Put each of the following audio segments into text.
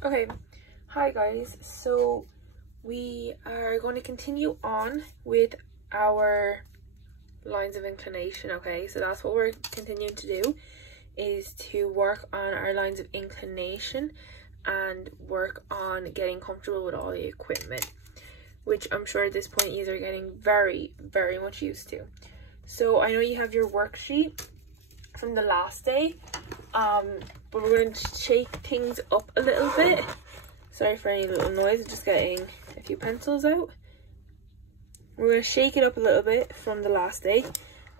Okay, hi guys. So we are going to continue on with our lines of inclination. Okay, so that's what we're continuing to do, is to work on our lines of inclination and work on getting comfortable with all the equipment, which I'm sure at this point you are getting very much used to. So I know you have your worksheet from the last day, but we're going to shake things up a little bit. Sorry for any little noise, just getting a few pencils out. We're going to shake it up a little bit from the last day,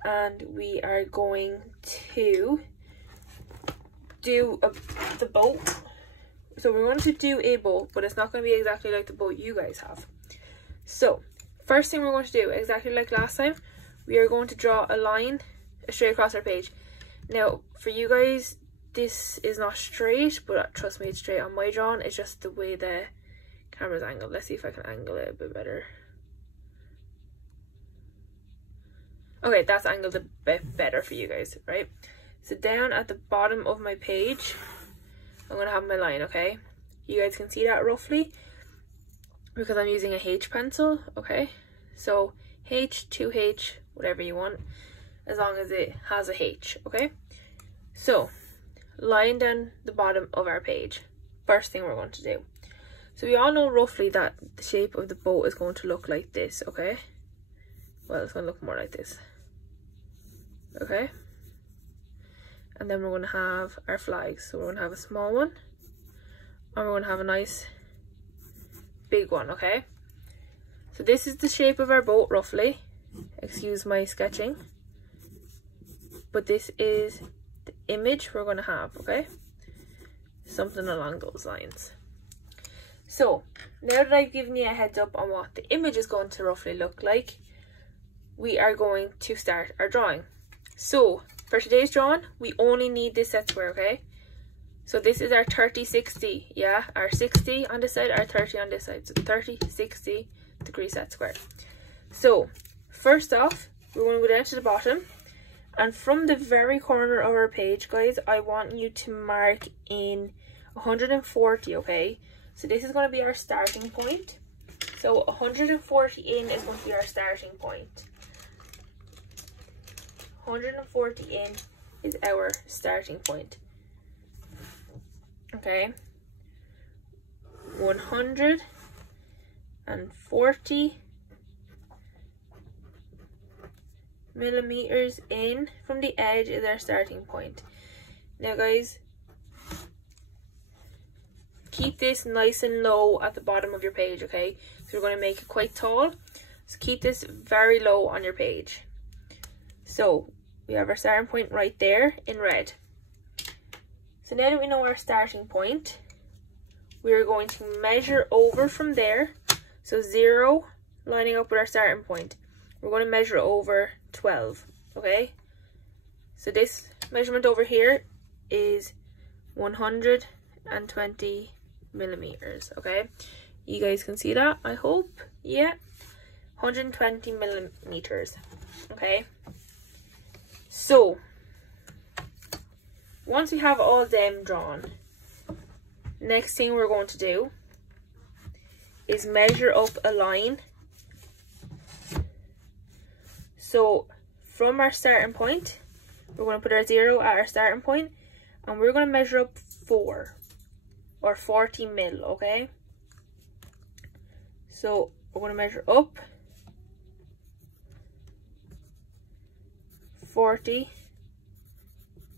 and we are going to do the boat. So we're going to do a boat, but it's not going to be exactly like the boat you guys have. So first thing we're going to do, exactly like last time, we are going to draw a line straight across our page. Now for you guys, this is not straight, but trust me, it's straight on my drawing. It's just the way the camera's angled. Let's see if I can angle it a bit better. Okay, that's angled a bit better for you guys, right? So down at the bottom of my page, I'm going to have my line, okay? You guys can see that roughly because I'm using a H pencil, okay? So H, 2H, whatever you want, as long as it has a H, okay? So line down the bottom of our page, first thing we're going to do. So we all know roughly that the shape of the boat is going to look like this, okay? Well, it's going to look more like this, okay? And then we're going to have our flags. So we're going to have a small one, and we're going to have a nice big one, okay? So this is the shape of our boat roughly. Excuse my sketching. But this is the image we're going to have, okay? Something along those lines. So now that I've given you a heads up on what the image is going to roughly look like, we are going to start our drawing. So for today's drawing, we only need this set square, okay? So this is our 30-60, yeah? Our 60 on this side, our 30 on this side. So 30-60 degree set square. So first off, we're going to go down to the bottom. And from the very corner of our page, guys, I want you to mark in 140, okay? So this is going to be our starting point. So 140 in is going to be our starting point. 140 in is our starting point. Okay. 140 millimeters in from the edge is our starting point. Now guys, keep this nice and low at the bottom of your page, okay? So we're going to make it quite tall, so keep this very low on your page. So we have our starting point right there in red. So now that we know our starting point, we're going to measure over from there. So 0 lining up with our starting point. We're going to measure over 12, okay? So this measurement over here is 120 millimeters, okay? You guys can see that, I hope. Yeah, 120 millimeters, okay? So once we have all them drawn, next thing we're going to do is measure up a line. So from our starting point, we're going to put our 0 at our starting point, and we're going to measure up 4 or 40 mil, okay? So we're going to measure up 40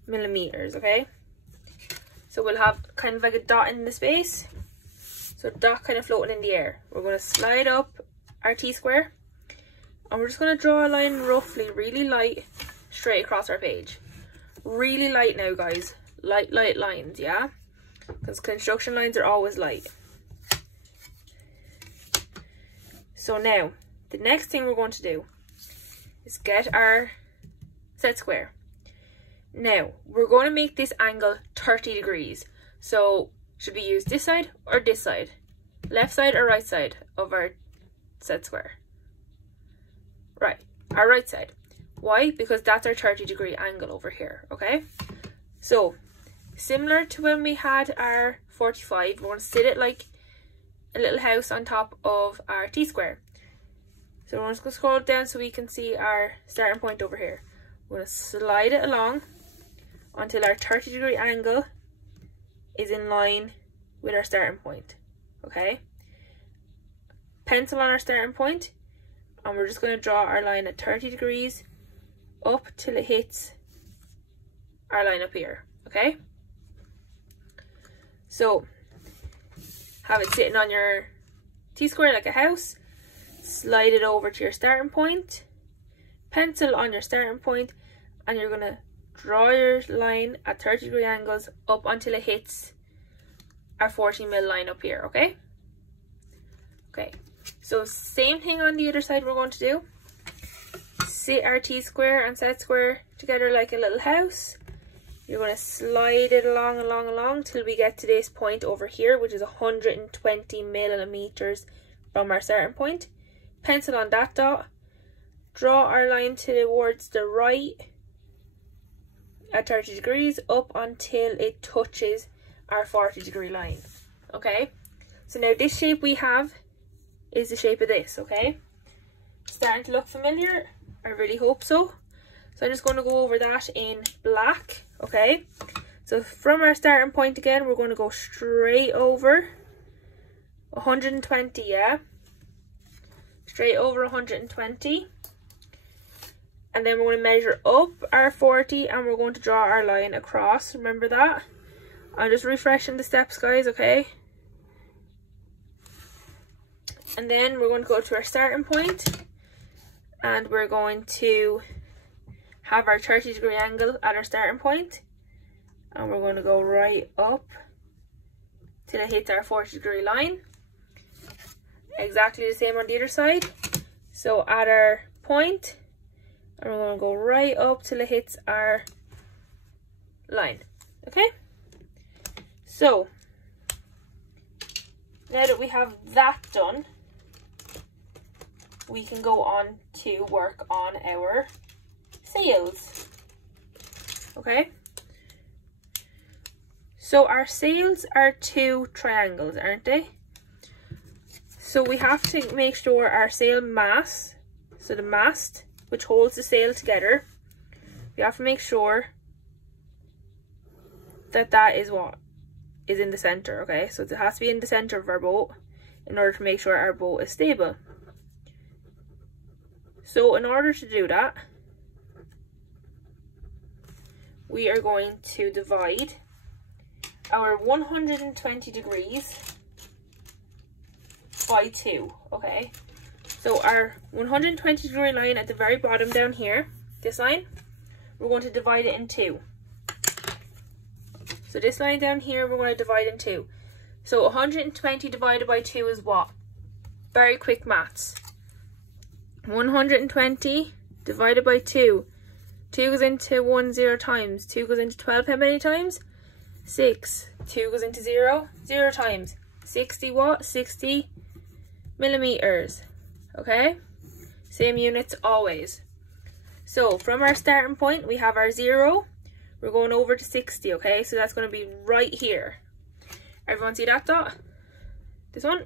millimeters, okay? So we'll have kind of like a dot in the space, so a dot kind of floating in the air. We're going to slide up our T-square, and we're just going to draw a line roughly, really light, straight across our page. Really light now, guys. Light lines, yeah? Because construction lines are always light. So now, the next thing we're going to do is get our set square. Now, we're going to make this angle 30 degrees. So, should we use this side or this side? Left side or right side of our set square? Right, our right side. Why? Because that's our 30 degree angle over here, okay? So similar to when we had our 45. We're going to sit it like a little house on top of our T-square. So we're just going to scroll it down so we can see our starting point over here. We're going to slide it along until our 30-degree angle is in line with our starting point. Okay? Pencil on our starting point, and we're just going to draw our line at 30 degrees up till it hits our line up here. Okay? So have it sitting on your T-square like a house, slide it over to your starting point, pencil on your starting point, and you're going to draw your line at 30-degree angles up until it hits our 40mm line up here. Okay? Okay, so same thing on the other side we're going to do. Sit our T-square and set square together like a little house. You're going to slide it along till we get to this point over here, which is 120 millimeters from our starting point. Pencil on that dot. Draw our line towards the right at 30 degrees up until it touches our 40-degree line. Okay, so now this shape we have is the shape of this. Okay, starting to look familiar? I really hope so. So I'm just going to go over that in black. Okay, so from our starting point again, we're going to go straight over 120, yeah? Straight over 120. And then we're going to measure up our 40 and we're going to draw our line across. Remember that? I'm just refreshing the steps, guys, okay? And then we're going to go to our starting point and we're going to have our 30-degree angle at our starting point, and we're going to go right up till it hits our 40-degree line. Exactly the same on the other side. So at our point, and we're going to go right up till it hits our line. Okay? So now that we have that done, we can go on to work on our sails. Okay, so our sails are two triangles, aren't they? So we have to make sure our sail mast, so the mast which holds the sail together, we have to make sure that that is what is in the center. Okay, so it has to be in the center of our boat in order to make sure our boat is stable. So in order to do that, we are going to divide our 120 degrees by 2, okay? So our 120 degree line at the very bottom down here, this line, we're going to divide it in 2. So this line down here, we're going to divide in 2. So 120 divided by 2 is what? Very quick maths. 120 divided by 2. 2 goes into 1 0 times. 2 goes into 12 how many times? 6. 2 goes into 0 0 times. 60 what? 60 millimeters. Okay? Same units always. So from our starting point, we have our 0. We're going over to 60, okay? So that's going to be right here. Everyone see that dot? This one?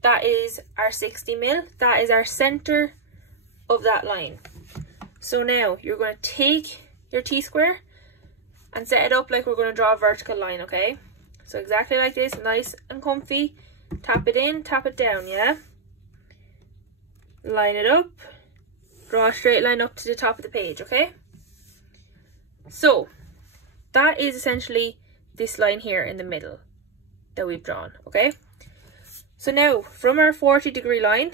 That is our 60 mil. That is our center of that line. So now you're going to take your T-square and set it up like we're going to draw a vertical line, okay? So exactly like this, nice and comfy. Tap it in, tap it down, yeah? Line it up. Draw a straight line up to the top of the page, okay? So that is essentially this line here in the middle that we've drawn, okay? So now from our 40-degree line,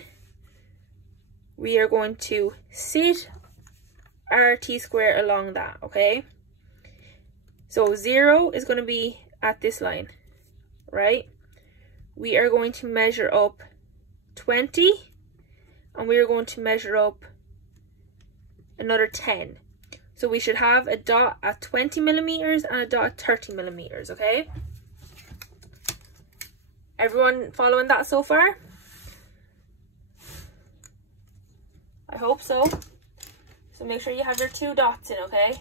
we are going to sit our T-square along that, okay? So 0 is going to be at this line, right? We are going to measure up 20 and we are going to measure up another 10. So we should have a dot at 20 millimeters and a dot at 30 millimeters, okay? Everyone following that so far? I hope so. So make sure you have your 2 dots in, okay?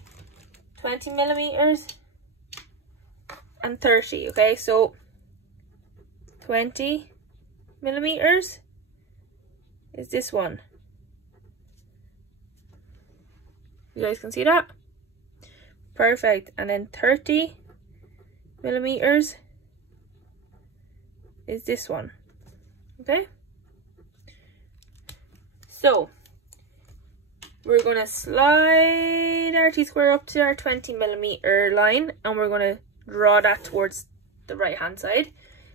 20 millimeters and 30, okay? So 20 millimeters is this one. You guys can see that? Perfect. And then 30 millimeters is this one. Okay? So we're going to slide our T-square up to our 20 millimeter line, and we're going to draw that towards the right hand side.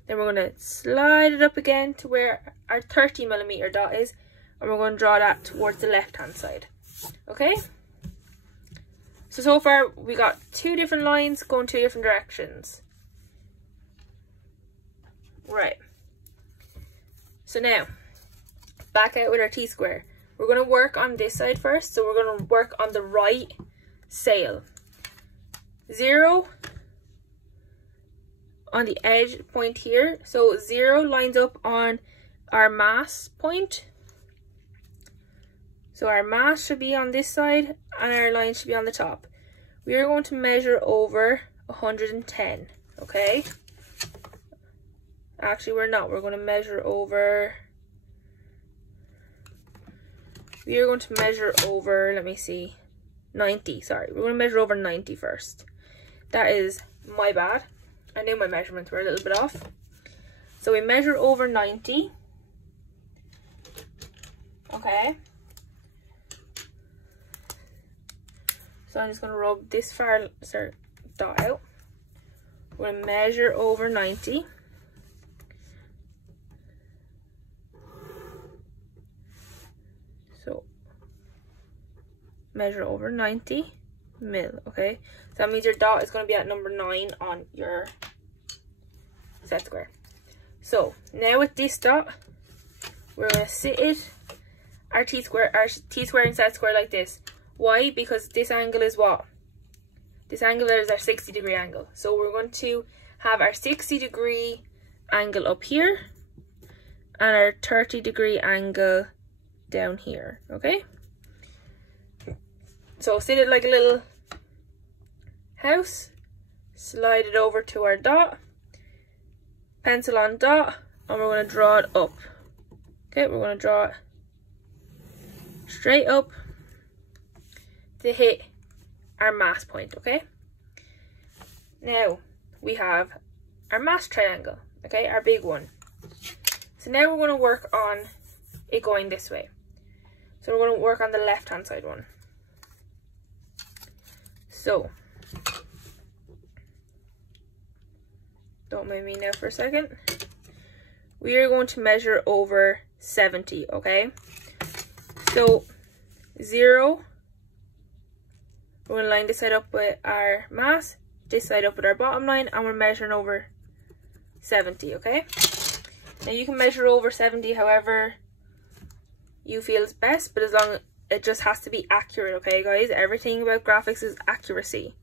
Then we're going to slide it up again to where our 30 millimeter dot is, and we're going to draw that towards the left hand side. Okay? So far we got two different lines going two different directions. Right. So now, back out with our T-square. We're going to work on this side first, so we're going to work on the right sail. 0 on the edge point here. So 0 lines up on our mast point. So our mast should be on this side and our line should be on the top. We are going to measure over 110, okay? Actually, we're not. We're going to measure over... We are going to measure over, let me see, 90, sorry. We're going to measure over 90 first. That is my bad. I knew my measurements were a little bit off. So we measure over 90. Okay. So I'm just going to rub this far dot out. We're going to measure over 90. So measure over 90 mil, okay? So that means your dot is going to be at number 9 on your set square. So now with this dot, we're going to sit it, our T-square and set square like this. Why? Because this angle is what? This angle is our 60-degree angle. So we're going to have our 60-degree angle up here and our 30-degree angle down here, okay? So sit it like a little house, slide it over to our dot, pencil on dot, and we're going to draw it up. Okay, we're going to draw it straight up to hit our mast point, okay? Now we have our mast triangle, okay, our big one. So now we're going to work on it going this way. So we're going to work on the left hand side one. So, don't mind me now for a second. We are going to measure over 70, okay? So 0, we're going to line this side up with our mast, this side up with our bottom line, and we're measuring over 70, okay? Now you can measure over 70 however you feel is best, but as long as it just has to be accurate, okay guys? Everything about graphics is accuracy.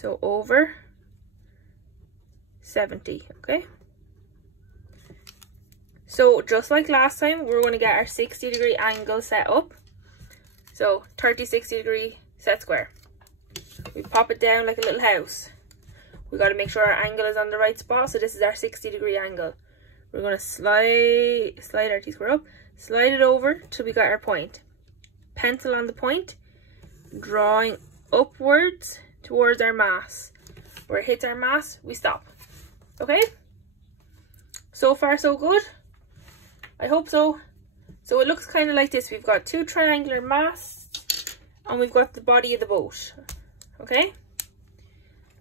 So over 70, okay? So just like last time, we're going to get our 60-degree angle set up. So 30, 60-degree set square. We pop it down like a little house. We got to make sure our angle is on the right spot. So this is our 60-degree angle. We're going to slide our T-square up, slide it over till we got our point. Pencil on the point, drawing upwards towards our mass. Where it hits our mass, we stop. Okay? So far so good? I hope so. So it looks kind of like this. We've got two triangular masts and we've got the body of the boat. Okay?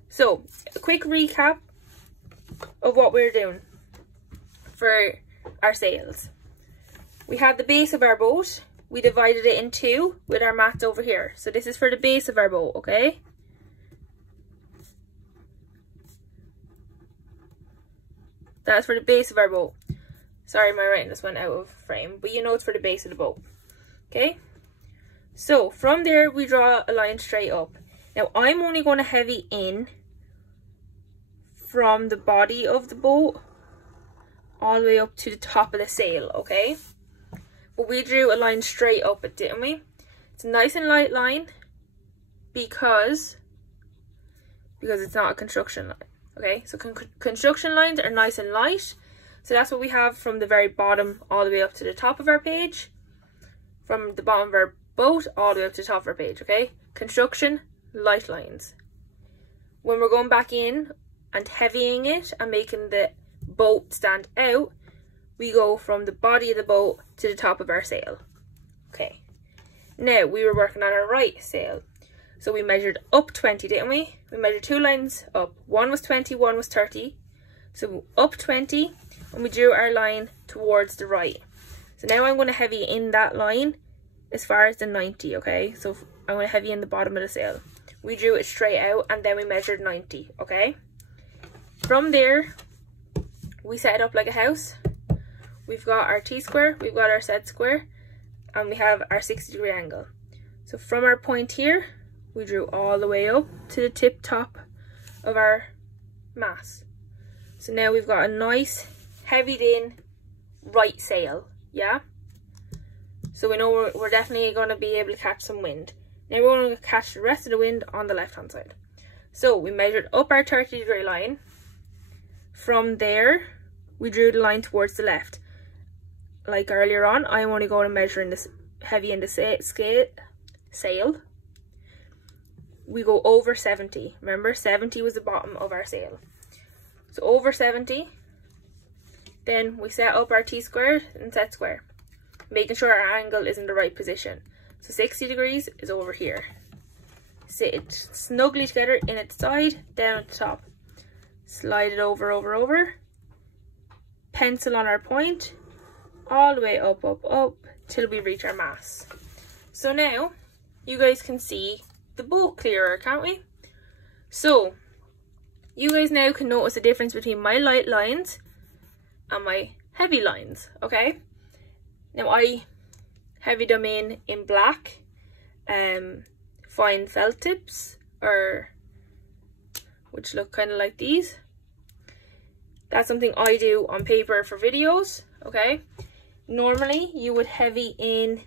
So, a quick recap of what we're doing for our sails. We had the base of our boat. We divided it in two with our mats over here. So this is for the base of our boat, okay? That's for the base of our boat. Sorry, my writing just went out of frame, but you know it's for the base of the boat. Okay? So, from there, we draw a line straight up. Now, I'm only going to heavy in from the body of the boat all the way up to the top of the sail, okay? But we drew a line straight up it, didn't we? It's a nice and light line because because it's not a construction line. Okay, so construction lines are nice and light. So that's what we have from the very bottom all the way up to the top of our page. From the bottom of our boat all the way up to the top of our page, okay? Construction, light lines. When we're going back in and heavying it and making the boat stand out, we go from the body of the boat to the top of our sail. Okay, now we were working on our right sail. So we measured up 20, didn't we? We measured 2 lines up. One was 20, one was 30. So up 20, and we drew our line towards the right. So now I'm going to heavy in that line as far as the 90, okay? So I'm going to heavy in the bottom of the sail. We drew it straight out and then we measured 90, okay? From there, we set it up like a house. We've got our T-square, we've got our set square, and we have our 60-degree angle. So from our point here, we drew all the way up to the tip top of our mast. So now we've got a nice heavied in right sail, yeah? So we know we're definitely going to be able to catch some wind. Now we're going to catch the rest of the wind on the left hand side. So we measured up our 30-degree line. From there, we drew the line towards the left. Like earlier on, I'm only going to measure in this heavy in the sail. We go over 70. Remember, 70 was the bottom of our sail. So over 70. Then we set up our T-square and set square, making sure our angle is in the right position. So 60 degrees is over here. Sit it snugly together in its side, down at the top. Slide it over. Pencil on our point, all the way up, till we reach our mast. So now, you guys can see the boat clearer, can't we? So, you guys now can notice the difference between my light lines and my heavy lines, okay? Now I heavied them in black, fine felt tips, which look kind of like these. That's something I do on paper for videos, okay? Normally you would heavy in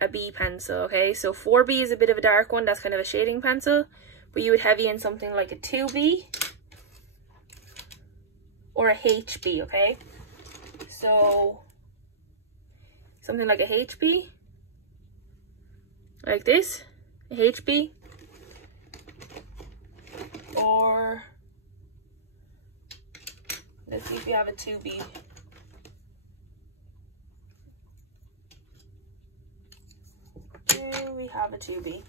a B pencil, okay? So 4B is a bit of a dark one, that's kind of a shading pencil, but you would heavy in something like a 2B or a HB, okay? So something like a HB, like this, a HB, or let's see if you have a 2B. Do we have a 2B?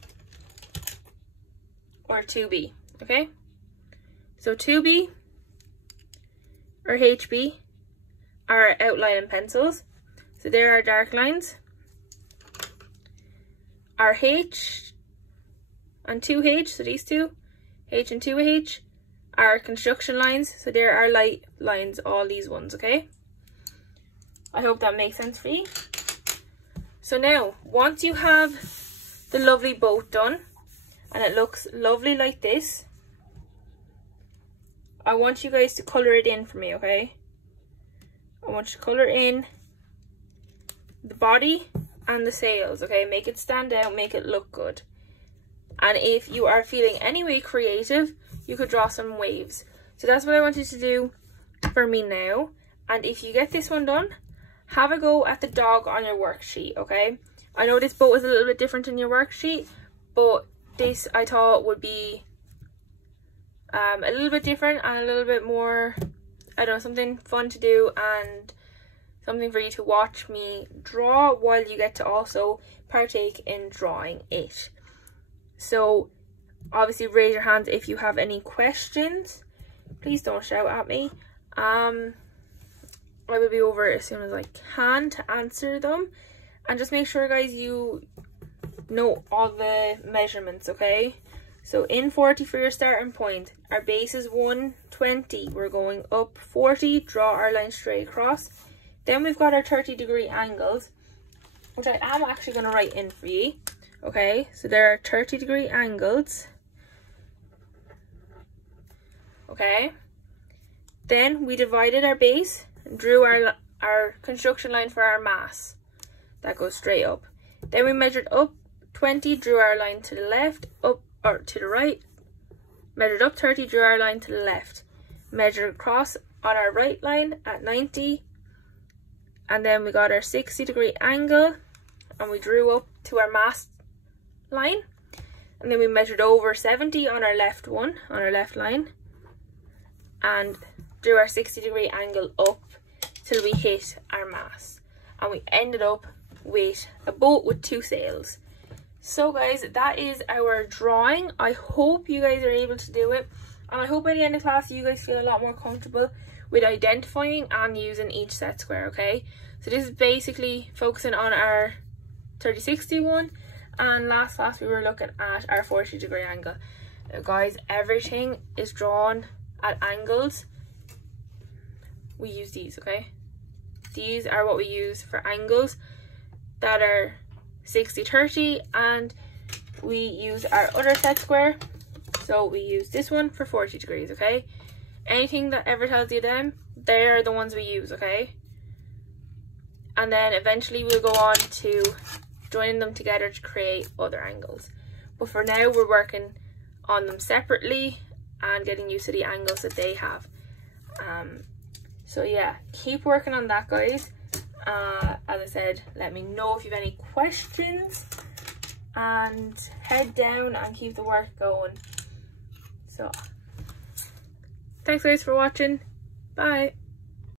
Or 2B, okay? So 2B or HB are outlining pencils. So there are dark lines. Our H and 2H, so these two, H and 2H, are construction lines. So there are light lines, all these ones, okay? I hope that makes sense for you. So now, once you have the lovely boat done, and it looks lovely like this, I want you guys to colour it in for me, okay? I want you to colour in the body and the sails, okay? Make it stand out, make it look good. And if you are feeling any way creative, you could draw some waves. So that's what I want you to do for me now. And if you get this one done, have a go at the dog on your worksheet, okay? I know this boat is a little bit different in your worksheet, but this I thought would be a little bit different and a little bit more, I don't know, something fun to do and something for you to watch me draw while you get to also partake in drawing it. So obviously raise your hands if you have any questions. Please don't shout at me. I will be over as soon as I can to answer them. And just make sure, guys, you know all the measurements, okay? So in 40 for your starting point, our base is 120. We're going up 40, draw our line straight across. Then we've got our 30-degree angles, which I am actually going to write in for you, okay? So there are 30-degree angles, okay? Then we divided our base and drew our construction line for our mast. That goes straight up. Then we measured up 20, drew our line to the left, up or to the right, measured up 30, drew our line to the left, measured across on our right line at 90, and then we got our 60-degree angle and we drew up to our mast line, and then we measured over 70 on our left one, on our left line, and drew our 60-degree angle up till we hit our mast, and we ended up with a boat with 2 sails. So guys, that is our drawing. I hope you guys are able to do it, and I hope by the end of class you guys feel a lot more comfortable with identifying and using each set square, okay? So this is basically focusing on our 30-60 one, and last class we were looking at our 40-degree angle. Now guys, everything is drawn at angles. We use these, okay? These are what we use for angles that are 60-30, and we use our other set square, so we use this one for 40 degrees, okay? Anything that ever tells you them, they're the ones we use, okay? And then eventually we'll go on to joining them together to create other angles, but for now we're working on them separately and getting used to the angles that they have. So yeah, keep working on that, guys. As I said, let me know if you have any questions, and head down and keep the work going. So thanks guys for watching. Bye.